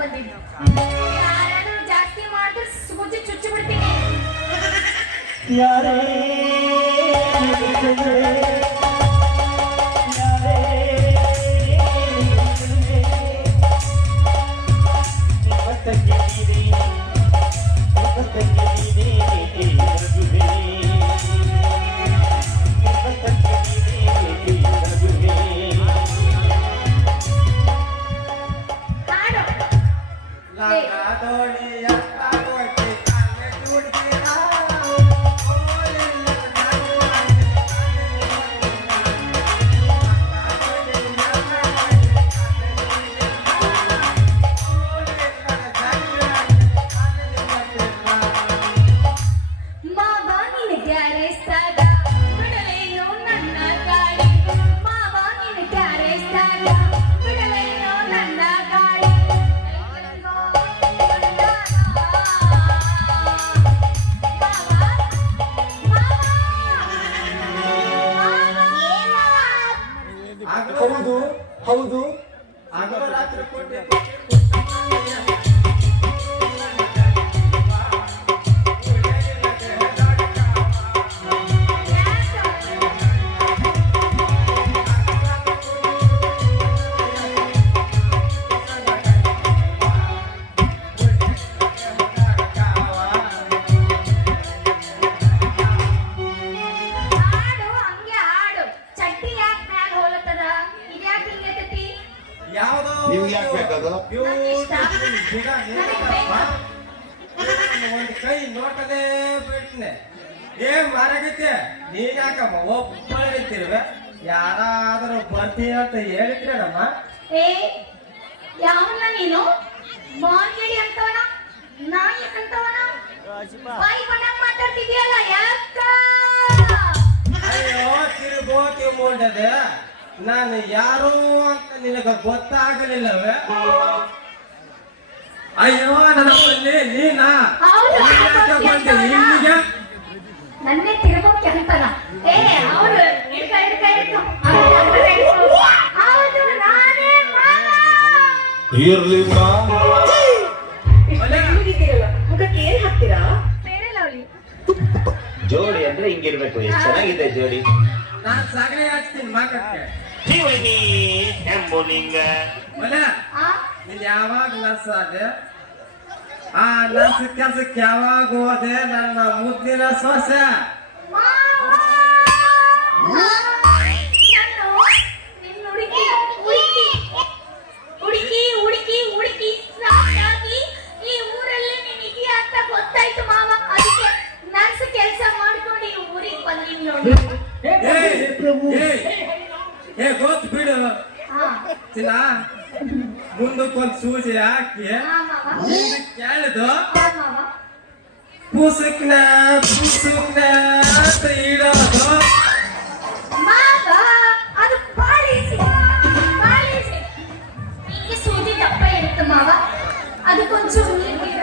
ಬಂದಿದ್ದು. ಯಾರು ಜಾಸ್ತಿ ಮಾಡಿದ್ರೆ ಸೂಜಿ ಚುಚ್ಚಿ ಬಿಡ್ತೀನಿ. ಯಾರೇ Tanda. ಹೌದು. ಬೇಕದು? ಒಂದು ಕೈ ನೋಟದೇ ಬಿಟ್ನೆ ಏ ಮಾರಾಗೈತೆ ನೀನ್? ಯಾಕಮ್ಮ ಒಬ್ಬಳಿರ್ತಿರುವೆ ಯಾರಾದರೂ ಬರ್ತೀಯ ಅಂತ ಹೇಳಿದ್ರೇನಮ್ಮ ಏ ಯಾವನ್ನ ನೀನು ಅಂತವನ ನಾಯಿ ಅಂತವನ ಬಾಯಿ ಬಂದಂಗ್ ಮಾತಾಡ್ತಿದ್ಯಲ್ಲ ಯಾಕ? ಅಯ್ಯೋ ತಿರುಗೋತಿ ಮುಂಡದೆ. ನಾನು ಯಾರು ಅಂತ ನಿನಗ ಗೊತ್ತಾಗಲಿಲ್ಲವೇ? ಅಯ್ಯೋ ನನ್ನ ನೀನಾ? ಬಂದೆ? ಇಲ್ಲಿಗೆ? ನನ್ನೇ ಏ ಹಿಡ್ಕ ಹಿಡ್ಕ ಹಿಡ್ಕ. ಇರ್ಲಿ ಬಾ. ಮುಖಕ್ಕೆ ಏನ್ ಹಾಕ್ತೀರಾ? ಬೇರೆ ಲವ್ಲಿ. ಜೋಡಿ ಅಂದ್ರೆ ಹಿಂಗಿರ್ಬೇಕು ಎಷ್ಟು ಚೆನ್ನಾಗಿದೆ ಜೋಡಿ. ನಾನು ಸಾಗಣೆ ಹಾಕ್ತೀನಿ ಮಾಕಕ್ಕೆ ಜೀವನಿ ಎಂಬುಲಿಂಗ ನೀನ್ ಯಾವಾಗ ನರ್ಸ್ ಆದೆ? ಆ ನರ್ಸ್ ಕೆಲ್ಸಕ್ಕೆ ಯಾವಾಗ ಹೋದೆ? ನನ್ನ ಮುದ್ದಿನ ಸೊಸೆ. ಏ ಗೊತ್ತು ಬಿಡು. ಚಿನ್ನ ಮುಂದಕ್ಕೊಂದು ಸೂಜಿ ಹಾಕಿ. ಕೇಳಿದು ಪುಸುಕ್ನ ಪುಸುಕ್ನ ಅಂತ ಇಡೋದು.